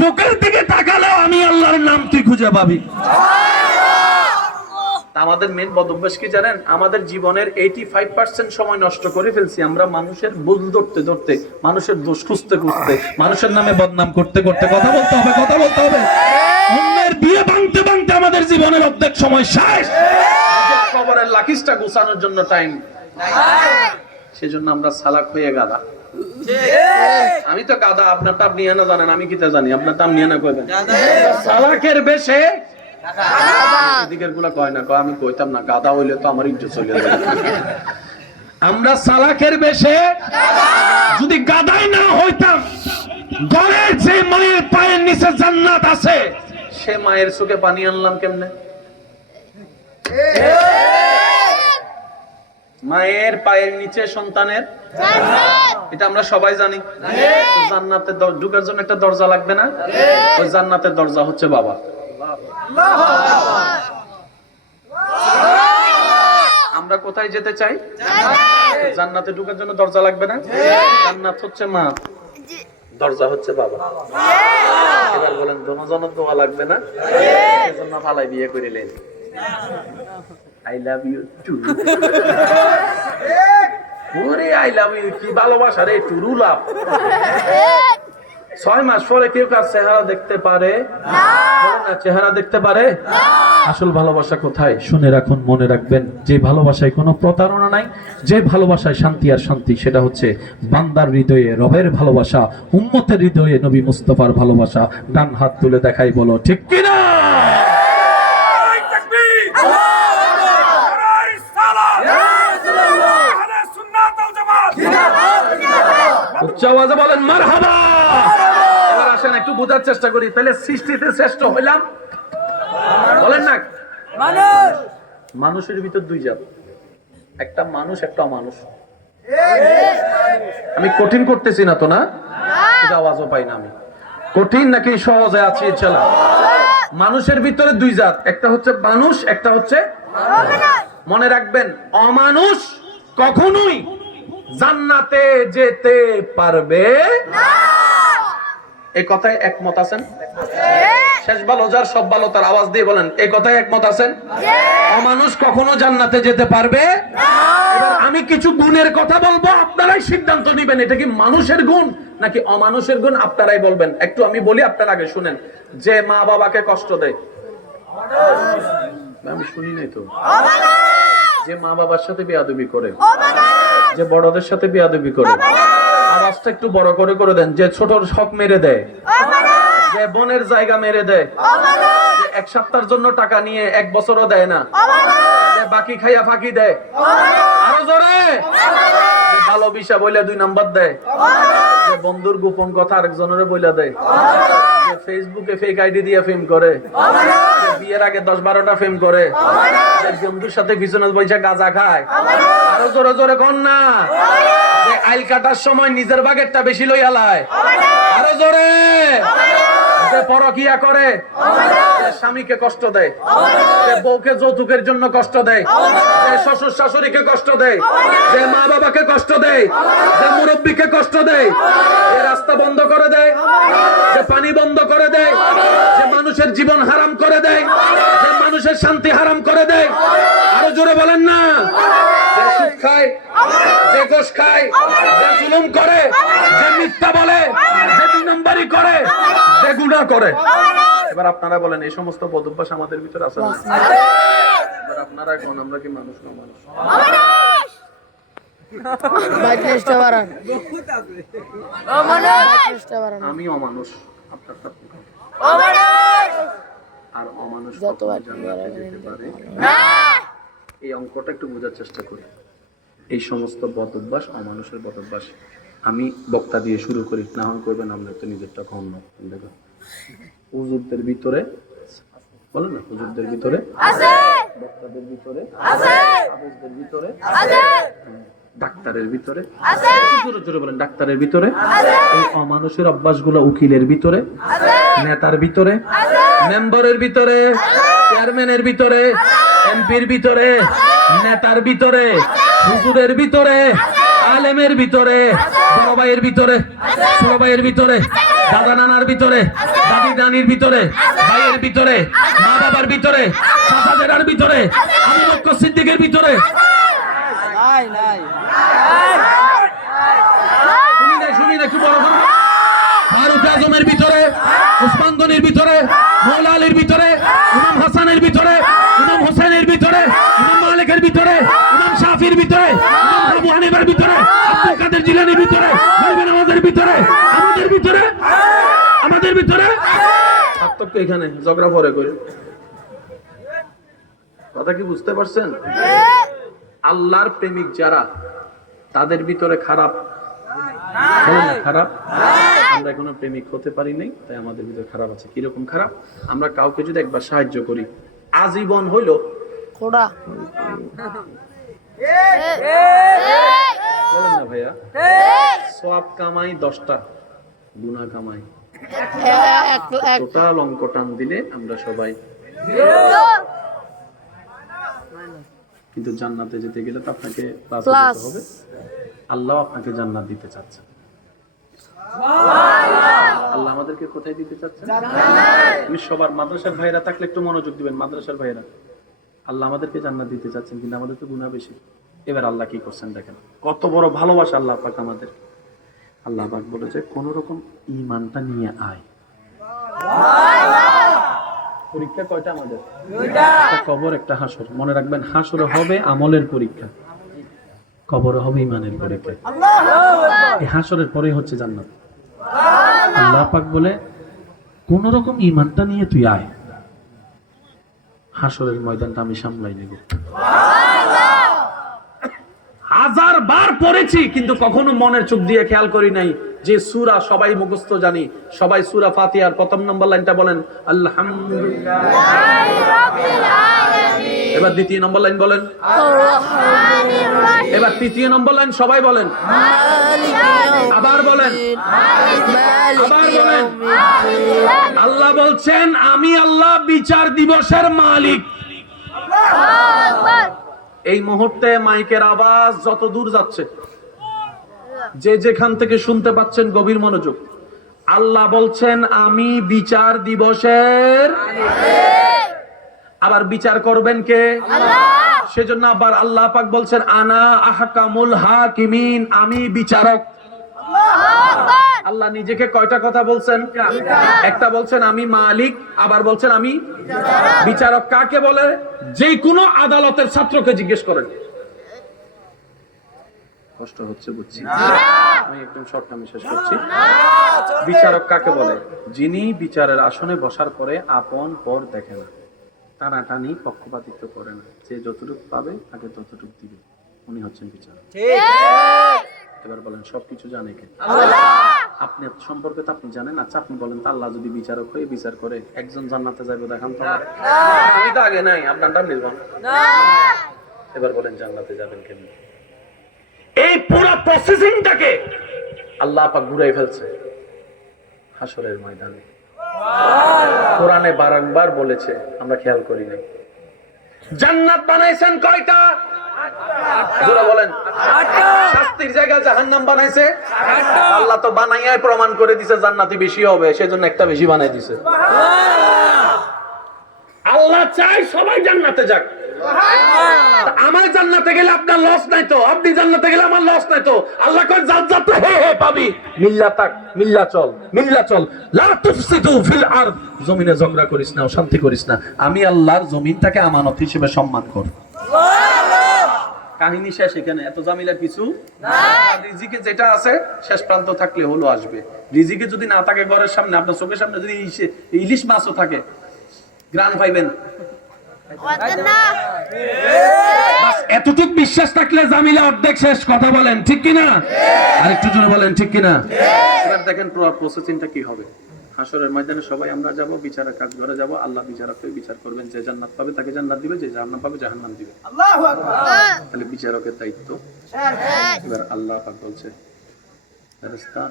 চোখের দিকে তাকালেও আমি আল্লাহর নাম তুই খুঁজে পাবি। আমাদের মেন বদভ্যাস কি জানেন? আমাদের জীবনের 85% সময় নষ্ট করে ফেলছি আমরা মানুষের ভুল ধরতে ধরতে, মানুষের দোষ খুঁজতে খুঁজতে, মানুষের নামে বদনাম করতে করতে। কথা বলতে হবে, কথা বলতে হবে। অন্যের বিয়ে ভাঙতে ভাঙতে আমাদের জীবনের অর্ধেক সময় শেষ। কবরের লাকিসটা গোছানোর জন্য টাইম নাই, সেজন্য আমরা সালাক হয়ে গাদা। আমি তো গাদা, আপনারটা আপনি এনে জানেন, আমি কিতা জানি, আপনারটা আপনি এনে কইবেন। সালাকের বেশে এদিকের গুলা কয় না, কয় আমি কইতাম না, গাদা হইলে তো আমার ইজ্জত চলে যাবে। আমরা সালাকের বেশে যদি গাদাই না হইতাম, ঘরের যে মায়ের পায়ের নিচে জান্নাত আছে, সে মায়ের চোখে পানি আনলাম কেমনে? মায়ের পায়ের নিচে সন্তানের জান্নাত, এটা আমরা সবাই জানি। জান্নাতে ঢোকার জন্য একটা দরজা লাগবে না? ওই জান্নাতের দরজা হচ্ছে বাবা। আমরা কোথায় যেতে চাই? জান্নাতে ঢোকার জন্য দরজা লাগবে না? জান্নাত হচ্ছে মা, দরজা হচ্ছে বাবা। এবার বলেন দোনোজনের দোয়া লাগবে না? এজন্য ভালাই বিয়ে করিলেন। I love you too. ওরে I love you কি ভালোবাসা রে, টুরু লাভ। 6 মাস পরে কেউ কার চেহারা দেখতে পারে না? চেহারা দেখতে পারে না। আসল ভালোবাসা কোথায়? শুনে রাখুন, মনে রাখবেন, যে ভালোবাসায় কোনো প্রতারণা নাই, যে ভালোবাসায় শান্তি আর শান্তি, সেটা হচ্ছে বান্দার হৃদয়ে রবের ভালোবাসা, উম্মতের হৃদয়ে নবী মুস্তাফার ভালোবাসা। ডান হাত তুলে দেখাই, বলো ঠিক কিনা? উচ্চ আওয়াজে বলেন মারহাবা। এবার আসেন একটু বোঝার চেষ্টা করি, তাহলে সৃষ্টিতে শ্রেষ্ঠ হইলাম বলেন না? মানুষের ভিতর দুই জাত, একটা মানুষ একটা অমানুষ। আমি কঠিন করতেছি না তো? না, আওয়াজও পাই না। আমি কঠিন নাকি সহজে আছি? চলা। মানুষের ভিতরে দুই জাত, একটা হচ্ছে মানুষ, একটা হচ্ছে মনে রাখবেন, অমানুষ কখনোই জান্নাতে যেতে পারবে না। এই কথায় একমত আছেন? শেষ ভালো যার সব ভালো তার, আওয়াজ দিয়ে বলেন এই কথায় একমত আছেন? অমানুষ কখনো জান্নাতে যেতে পারবে না। এবার আমি কিছু গুণের কথা বলবো, আপনারাই সিদ্ধান্ত নেবেন এটা কি মানুষের গুণ নাকি অমানুষের গুণ, আপনারাই বলবেন। একটু আমি বলি, আপনারা আগে শুনেন। যে মা বাবাকে কষ্ট দেয়, আমি শুনি নাই তো। যে মা বাবার সাথে বেয়াদবি করে, যে বড়দের সাথে বেয়াদবি করে, আওয়াজটা একটু বড় করে করে দেন। যে ছোটর শখ মেরে দেয়, যে বোনের জায়গা মেরে দেয়, যে এক সপ্তাহের জন্য টাকা নিয়ে 1 বছরও দেয় না, যে বাকি খাইয়া ফাঁকি দেয়, আরো জোরে, যে ভালো বিষা বইলে 2 নাম্বার দেয়, যে বন্ধুর গোপন কথা আরেকজনের বইলা দেয়, যে ফেসবুকে ফেক আইডি দিয়ে ফেম করে, যে বিয়ের আগে 10-12টা ফেম করে, যে বন্ধুর সাথে পিছনে বইসা গাঁজা খায়, আরো জোরে জোরে কোন না, যে আইল কাটার সময় নিজের বাগেরটা বেশি লইয়া লায়, আরো জোরে, যে পরকিয়া করে, যে স্বামীকে কষ্ট দেয়, যে বউকে যৌতুকের জন্য কষ্ট দেয়, যে শ্বশুর শাশুড়িকে কষ্ট দেয়, যে মা বাবাকে কষ্ট দেয়, যে মুরব্বীকে কষ্ট দেয়, যে রাস্তা বন্ধ করে দেয়, যে পানি বন্ধ করে দেয়, যে মানুষের জীবন হারাম করে দেয়, যে মানুষের শান্তি হারাম করে দেয়, আরো জোরে বলেন না, যে সুদ খায়, যে ঘুষ খায়, যে জুলুম করে, যে মিথ্যা বলে, যে 2 নম্বরই করে, যে গুনাহ করে। এবার আপনারা বলেন এই সমস্ত বদভ্যাস আমাদের ভিতরে আছে না? এবার আপনারা কোন, আমরা কি মানুষ না মানুষ? আমি অমানুষ, আপনারটা আর অমানুষ জান্নাতে যেতে পারে না। এই অঙ্কটা একটু বোঝার চেষ্টা করি। এই সমস্ত বদভ্যাস অমানুষের বদভ্যাস। আমি বক্তা দিয়ে শুরু করি, না হয় করবেন আমরা তো নিজেরটা কম না। দেখো হুজুরদের ভিতরে বলেন না, হুজুরদের ভিতরে আছে, বক্তাদের ভিতরে আছে, হাফেজদের ভিতরে আছে, ডাক্তারের ভিতরে আছে, জোরে জোরে বলেন ডাক্তারের ভিতরে আছে, এই অমানুষের অভ্যাসগুলো উকিলের ভিতরে আছে, নেতার ভিতরে আছে, মেম্বারের ভিতরে আছে, চেয়ারম্যানের ভিতরে আছে, এমপির ভিতরে আছে, নেতার ভিতরে আছে, হুজুরের ভিতরে আছে, আলেমের ভিতরে, বড় ভাইয়ের ভিতরে, ছোট ভাইয়ের ভিতরে, দাদা নানার ভিতরে, দাদি নানির ভিতরে, ভাইয়ের ভিতরে, মা বাবার ভিতরে, চাচা জেরার ভিতরে, আবু বকর সিদ্দিকের ভিতরে, শুনি না একটু বড় করে, ফারুক আজমের ভিতরে, ওসমান গনির ভিতরে, মৌলা আলীর ভিতরে, ইমাম হাসানের ভিতরে, ইমাম হোসেনের ভিতরে, ইমাম মালিকের ভিতরে, ইমাম শাফির ভিতরে, ইমাম আবু হানিফার ভিতরে, আব্দুল কাদের জিলানীর ভিতরে, গরিবের নামাজের ভিতরে, আমাদের ভিতরে পার্থক্য এখানে ঝগড়া পরে করে। কথা কি বুঝতে পারছেন? আল্লাহর প্রেমিক যারা, তাদের ভিতরে খারাপ খারাপ, আমরা এখনো প্রেমিক হতে পারি নাই, তাই আমাদের ভিতরে খারাপ আছে। কিরকম খারাপ? আমরা কাউকে যদি একবার সাহায্য করি, আজীবন হইলো বলেন না ভাইয়া, সওয়াব কামাই 10টা, গুনাহ কামাই টোটাল অঙ্ক টান দিলে আমরা সবাই। কিন্তু জান্নাতে যেতে গেলে তো আপনাকে প্লাস দিতে হবে। আল্লাহ আপনাকে জান্নাত দিতে চাচ্ছেন। আল্লাহ আমাদেরকে কোথায় দিতে চাচ্ছেন? আমি সবার মাদ্রাসার ভাইরা থাকলে একটু মনোযোগ দিবেন। মাদ্রাসার ভাইরা, আল্লাহ আমাদেরকে জান্নাত দিতে চাচ্ছেন, কিন্তু আমাদের তো গুনাহ বেশি। এবার আল্লাহ কি করছেন দেখেন, কত বড় ভালোবাসা আল্লাহ পাক আমাদের। আল্লাহ পাক বলেছে কোন রকম ঈমানটা নিয়ে আয়। পরীক্ষা কয়টা আমাদের? দুইটা। কবর, একটা হাসর। মনে রাখবেন, হাসরে হবে আমলের পরীক্ষা, কবরে হবে ঈমানের পরীক্ষা। এই হাসরের পরে হচ্ছে জান্নাত। আল্লাহ পাক বলে কোন রকম ঈমানটা নিয়ে তুই আয়, হাসরের ময়দানটা আমি সামলাই নেব। হাজার বার পড়েছি, কিন্তু কখনো মনের চোখ দিয়ে খেয়াল করি নাই যে সূরা সবাই মুখস্থ জানি। সবাই সূরা ফাতিহার প্রথম নম্বর লাইনটা বলেন আলহামদুলিল্লাহি রাব্বিল আলামিন। এবার দ্বিতীয় নম্বর লাইন বলেন আর-রাহমানির রাহিম। এবার তৃতীয় নম্বর লাইন সবাই বলেন আবার বলেন আবার বলেন। আল্লাহ বলছেন আমি আল্লাহ বিচার দিবসের মালিক। এই মুহূর্তে মাইকের আওয়াজ যত দূর যাচ্ছে, যে যেখান থেকে শুনতে পাচ্ছেন, গভীর মনোযোগ। আল্লাহ বলছেন আমি বিচার দিবসের, আবার বিচার করবেন কে? আল্লাহ। সেজন্য আবার আল্লাহ পাক বলছেন আনা আহকামুল হাকিমিন, আমি বিচারক। আল্লাহ নিজেকে কয়টা কথা বলছেন? একটা বলছেন আমি মালিক, আবার বলছেন আমি বিচারক। কাকে বলে? যে কোনো আদালতের ছাত্রকে জিজ্ঞেস করেন। কষ্ট হচ্ছে বুঝছি, আমি একদম শর্ট টাইমে শেষ করছি। বিচারক কাকে বলে? যিনি বিচারের আসনে বসার পরে আপন পর দেখে না, টানাটানি পক্ষপাতিত্ব করে না, যে যতটুকু পাবে তাকে ততটুকু দিবে, উনি হচ্ছেন বিচারক। এবার বলেন সবকিছু জানে কে? আল্লাহ। আপনি সম্পর্কে তো আপনি জানেন। আচ্ছা আপনি বলেন তো, আল্লাহ যদি বিচারক হয়ে বিচার করে একজন জান্নাতে যাবে দেখান তো? আমি তো আগে নাই, আপনার নাম লিখব না। এবার বলেন জান্নাতে যাবেন কেমনে? এই পুরো প্রসেসিংটাকে আল্লাহ পাক ঘুরাই ফেলছে হাসরের ময়দানে। কোরআনে বারংবার বলেছে, আমরা খেয়াল করি নাই। জান্নাত বানাইছেন কয়টা? জোরে বলেন। শাস্তির জায়গা জাহান্নাম বানাইছে। আল্লাহ তো বানাইয়াই প্রমাণ করে দিয়েছে জান্নাতি বেশি হবে, সেজন্য একটা বেশি বানাই দিয়েছে। আল্লাহ চায় সবাই জান্নাতে যাক। আমার জান্নাতে গেলে আপনার লস নাই তো, আপনি জান্নাতে গেলে আমার লস নাই তো। আল্লাহ কয় জাত জাত হে হে পাবি, মিল্লা তাক, মিল্লা চল, মিল্লা চল। লা তুফসিদু ফিল আরদ, জমিনে ঝগড়া করিস না, অশান্তি করিস না। আমি আল্লাহর জমিনটাকে আমানত হিসেবে সম্মান কর। কাহিনী শেষ এখানে, এত জামিলার কিছু না। রিজিকে যেটা আছে শেষ প্রান্ত থাকলে হলো আসবে। রিজিকে যদি না থাকে ঘরের সামনে, আপনার চোখের সামনে যদি ইলিশ মাছও থাকে, গ্রান পাইবেন এতটুক বিশ্বাস থাকলে জামিলা অর্ধেক শেষ। কথা বলেন ঠিক কিনা? আর একটু জোরে বলেন ঠিক কিনা? এবার দেখেন প্রসেসিংটা কি হবে। হাসরের ময়দানে সবাই আমরা যাব, বিচারক কাজ ঘরে যাব। আল্লাহ বিচারক হয়ে বিচার করবেন, যে জান্নাত পাবে তাকে জান্নাত দিবে, যে জাহান্নাম পাবে জাহান্নাম দিবে। আল্লাহু আকবার। তাহলে বিচারকের দায়িত্ব। এবার আল্লাহ পাক বলছে ফেরেশতা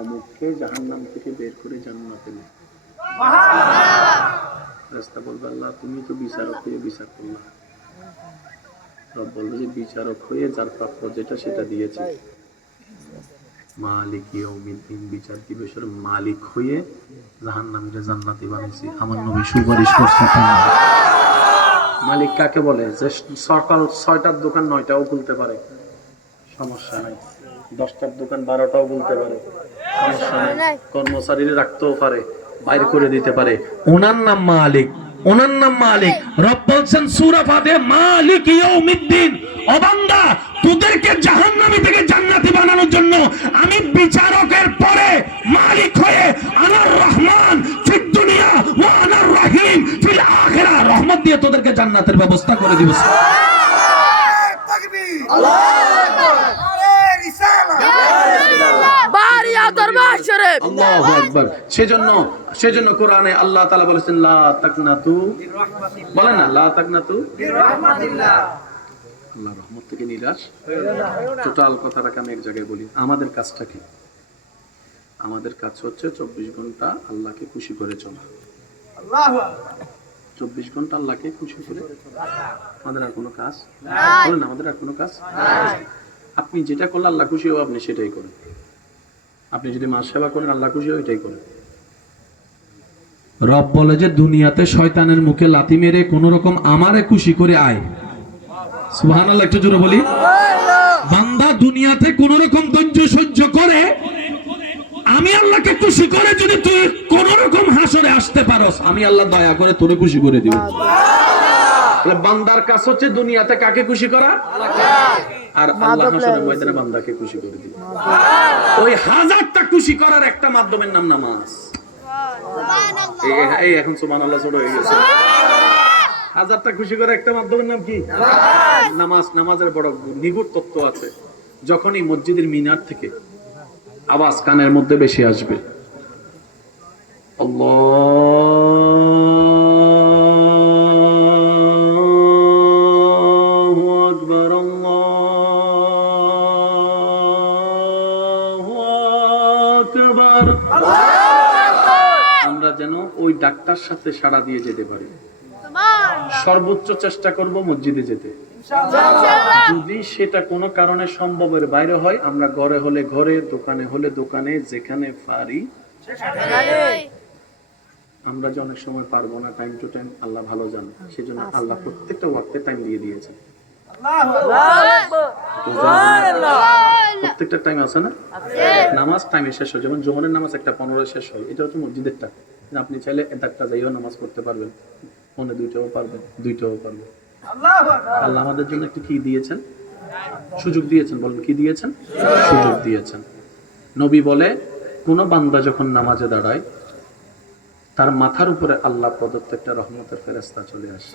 অমুককে জাহান্নাম থেকে বের করে জান্নাতে নে। ফেরেশতা বলবে আল্লাহ তুমি তো বিচারক হয়ে বিচার করলা। রব বলবে যে বিচারক হয়ে যার প্রাপ্য যেটা সেটা দিয়েছে। মালিক ইয়াউমিদ্দিন, বিচার দিবসের মালিক হয়ে জাহান্নামীরা জান্নাতি বানাইছি। আমার নবী সুপারিশ করছে। মালিক কাকে বলে? যে সকাল 6টার দোকান 9টাও খুলতে পারে, সমস্যা নাই। 10টার দোকান 12টাও খুলতে পারে, সমস্যা নাই। কর্মচারীরা রাখতেও পারে, বাইর করে দিতে পারে। ওনার নাম মালিক, ওনার নাম মালিক। রব বলছেন সূরা ফাতিহা, মালিক ইয়াউমিদ্দিন। ও বান্দা, তোদেরকে জাহান্নামী থেকে জান্নাতি বানানোর জন্য আমি বিচারকের পরে মালিক হয়ে আনার রহমান ফিদ দুনিয়া ওয়া আনার রহিম ফিল আখিরাহ, রহমত দিয়ে তোদেরকে জান্নাতের ব্যবস্থা করে দিব। তাকবীর, আল্লাহু আকবার, নারে রিসালাত, বারিয়া দরবার শরীফ, আল্লাহু আকবার। সেজন্য কোরআনে আল্লাহ তাআলা বলেছেন লা তাকনাতু, বলেন না লা তাকনাতু মির রাহমাতিল্লাহ, আল্লাহর রহমত থেকে নিরাশ টোটাল কথাটাকে আমি এক জায়গায় বলি। আমাদের কাজটা কি? আমাদের কাজ হচ্ছে 24 ঘন্টা আল্লাহকে খুশি করে চলা। আল্লাহু আকবার, 24 ঘন্টা আল্লাহকে খুশি করে আমাদের আর কোনো কাজ নাই। বলেন আমাদের আর কোনো কাজ নাই। আপনি যেটা করলে আল্লাহ খুশি হবে আপনি সেটাই করেন। আপনি যদি মা সেবা করেন আল্লাহ খুশি হবে এটাই করেন। রব বলে যে দুনিয়াতে শয়তানের মুখে লাথি মেরে কোন রকম আমারে খুশি করে আয়। সুবহানাল্লাহ, একটু জোরে বলি। বান্দা দুনিয়াতে কোন রকম ধৈর্য সহ্য করে আমি আল্লাহকে খুশি করে যদি তুই কোন রকম হাসরে আসতে পারস, আমি আল্লাহ দয়া করে তোরে খুশি করে দিব। তাহলে বান্দার কাজ হচ্ছে দুনিয়াতে কাকে খুশি করা, আর আল্লাহ হাসরের ময়দানে বান্দাকে খুশি করে দিব। ওই হাজারটা খুশি করার একটা মাধ্যমের নাম নামাজ। এই এখন সুবহানাল্লাহ ছোট হয়ে গেছে। হাজারটা খুশি করার একটা মাধ্যমের নাম কি? নামাজ। নামাজের বড় নিগুড় তত্ত্ব আছে। যখনই মসজিদের মিনার থেকে আওয়াজ কানের মধ্যে বেশি আসবে, আল্লাহু আকবার, আল্লাহু আকবার, আমরা যেন ওই ডাকটার সাথে সাড়া দিয়ে যেতে পারি। সর্বোচ্চ চেষ্টা করব মসজিদে যেতে। যদি সেটা কোনো কারণে সম্ভবের বাইরে হয়, আমরা ঘরে হলে ঘরে, দোকানে হলে দোকানে, যেখানে পারি। আমরা যে অনেক সময় পারবো না, টাইম টু টাইম আল্লাহ ভালো জানে, সেজন্য আল্লাহ প্রত্যেকটা ওয়াক্তে টাইম দিয়ে দিয়েছে। প্রত্যেকটা টাইম আছে না? নামাজ টাইমে শেষ হয়। যেমন জোহরের নামাজ 1:15 শেষ হয়, এটা হচ্ছে মসজিদের টাইম। আপনি চাইলে 1:00টা যাইও নামাজ পড়তে পারবেন, 1:45 পারবেন, 2টাও পারবেন। আল্লাহ আমাদের জন্য একটু কি দিয়েছেন? সুযোগ দিয়েছেন। বলেন কি দিয়েছেন? সুযোগ দিয়েছেন। নবী বলে কোন বান্দা যখন নামাজে দাঁড়ায় তার মাথার উপরে আল্লাহ প্রদত্ত একটা রহমতের ফেরেশতা চলে আসে।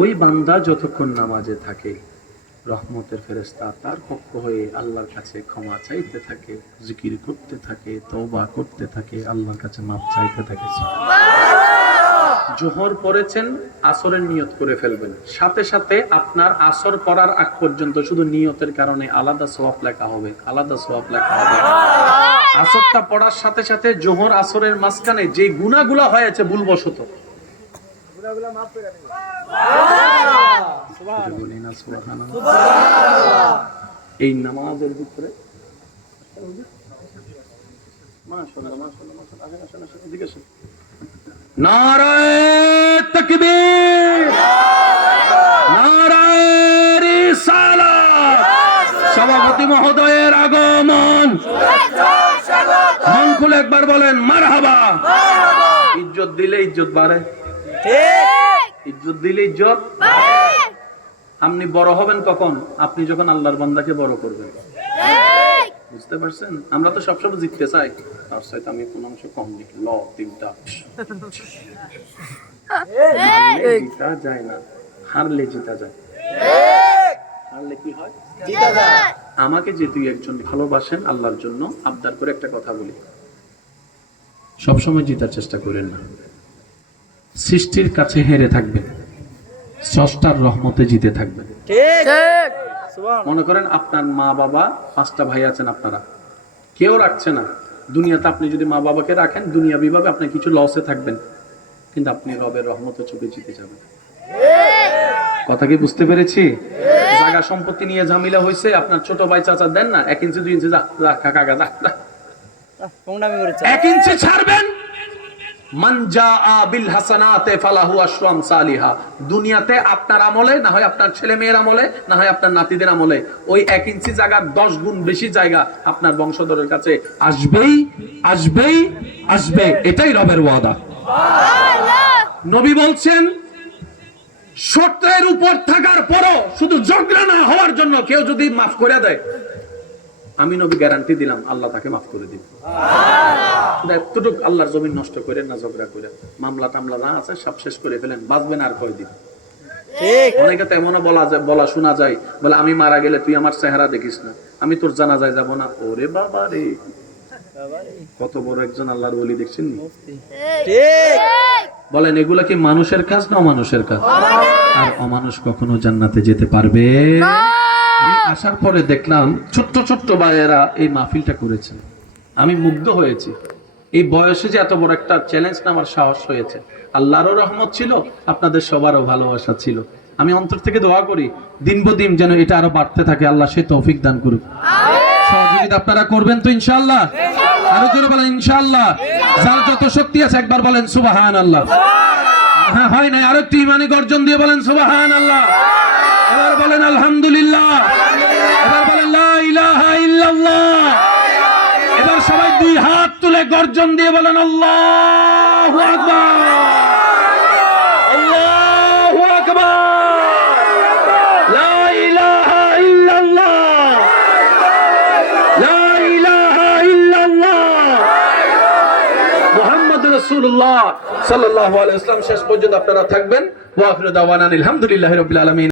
ওই বান্দা যতক্ষণ নামাজে থাকে রহমতের ফেরেশতা তার পক্ষ হয়ে আল্লাহর কাছে ক্ষমা চাইতে থাকে, জিকির করতে থাকে, তওবা করতে থাকে, আল্লাহর কাছে মাফ চাইতে থাকে। জোহর পড়েছেন, আসরের নিয়ত করে ফেলবেন, সাথে সাথে আপনার আসর পড়ার আগ পর্যন্ত শুধু নিয়তের কারণে আলাদা সওয়াব লেখা হবে, আলাদা সওয়াব লেখা হবে। আসরটা পড়ার সাথে সাথে জোহর আসরের মাঝখানে যে গুনাহগুলো হয়েছে ভুলবশত, গুনাহগুলো মাফ করে দেবেন। সুবহানাল্লাহ। এই নামাজের ভিতরে মাশাআল্লাহ মাশাআল্লাহ মাশাআল্লাহ, আসেন আসেন এদিকে আসেন। নারায়ে তাকবীর, নারায়ে রিসালাত। সভাপতি মহোদয়ের আগমন, মন খুলে একবার বলেন মারহাবা। ইজ্জত দিলে ইজ্জত বাড়ে, ইজ্জত দিলে ইজ্জত বাড়ে। আপনি বড় হবেন কখন? আপনি যখন আল্লাহর বান্দাকে বড় করবেন। বুঝতে পারছেন? আমরা তো সবসময় জিততে চাই, তার সাথে আমি কোন অংশ কম দিই, ল তিনটা জিতা যায় না, হারলে জিতা যায়। হারলে কি হয়? জিতা যায়। আমাকে যে তুই একজন ভালোবাসেন আল্লাহর জন্য, আবদার করে একটা কথা বলি, সবসময় জিতার চেষ্টা করেন না। সৃষ্টির কাছে হেরে থাকবেন, স্রষ্টার রহমতে জিতে থাকবেন। ঠিক। মনে করেন আপনার মা বাবা 5টা ভাই আছেন, আপনারা কেউ রাখছে না। দুনিয়াতে আপনি যদি মা বাবাকে রাখেন, দুনিয়া বিভাবে আপনি কিছু লসে থাকবেন, কিন্তু আপনি রবের রহমতে চোখে জিতে যাবেন। কথা কি বুঝতে পেরেছি? জায়গা সম্পত্তি নিয়ে ঝামেলা হয়েছে, আপনার ছোট ভাই চাচা দেন না 1 ইঞ্চি 2 ইঞ্চি, যা যা কাকা যা যা, 1 ইঞ্চি ছাড়বেন। মান জাআ বিল হাসানাতে ফালাহু আশরু আমসালিহা। দুনিয়াতে আপনার আমলে, না হয় আপনার ছেলে মেয়ের আমলে, না হয় আপনার নাতিদের আমলে, ওই 1 ইঞ্চি জায়গার 10 গুণ বেশি জায়গা আপনার বংশধরের কাছে আসবেই আসবেই আসবে। এটাই রবের ওয়াদা। নবী বলছেন, শর্তের উপর থাকার পরও শুধু ঝগড়া না হওয়ার জন্য কেউ যদি মাফ করে দেয়, আমি নবী গ্যারান্টি দিলাম আল্লাহ তাকে মাফ করে দিবে। এতটুকু আল্লাহর জমিন নষ্ট করেন না, ঝগড়া করে মামলা টামলা না আছে সব শেষ করে ফেলেন, বাঁচবেন আর কয়দিন। অনেকে তো এমনও বলা শোনা যায়, বলে আমি মারা গেলে তুই আমার চেহারা দেখিস না, আমি তোর জানাজায় যাব না। ওরে বাবা রে, কত বড় একজন আল্লাহর ওলি দেখছেন। বলেন এগুলা কি মানুষের কাজ না অমানুষের কাজ? আর অমানুষ কখনো জান্নাতে যেতে পারবে? আমি আসার পরে দেখলাম ছোট্ট ছোট্ট ভাইয়েরা এই মাহফিলটা করেছেন, আমি মুগ্ধ হয়েছি। এই বয়সে যে এত বড় একটা চ্যালেঞ্জ নেওয়ার সাহস হয়েছে, আল্লাহরও রহমত ছিল, আপনাদের সবারও ভালোবাসা ছিল। আমি অন্তর থেকে দোয়া করি দিন বদিন যেন এটা আরো বাড়তে থাকে, আল্লাহ সে তৌফিক দান করুক। সহযোগিতা আপনারা করবেন তো ইনশাআল্লাহ? আরো জোরে বলেন ইনশাআল্লাহ। যার যত শক্তি আছে একবার বলেন সুবহানাল্লাহ। হ্যাঁ, হয় নাই, আরো একটু ইমানি গর্জন দিয়ে বলেন সুবহানাল্লাহ। এবার বলেন আলহামদুলিল্লাহ। এবার বলেন লা ইলাহা ইল্লাল্লাহ। এবার সবাই 2 হাত তুলে গর্জন দিয়ে বলেন আল্লাহু আকবার, আল্লাহু আকবার, লা ইলাহা ইল্লাল্লাহ, লা ইলাহা ইল্লাল্লাহ, মুহাম্মাদুর রাসূলুল্লাহ সাল্লাল্লাহু আলাইহি ওয়াসাল্লাম। শেষ পর্যন্ত আপনারা থাকবেন। ওয়া আখিরু দাওয়ানা আলহামদুলিল্লাহি রাব্বিল আলামিন।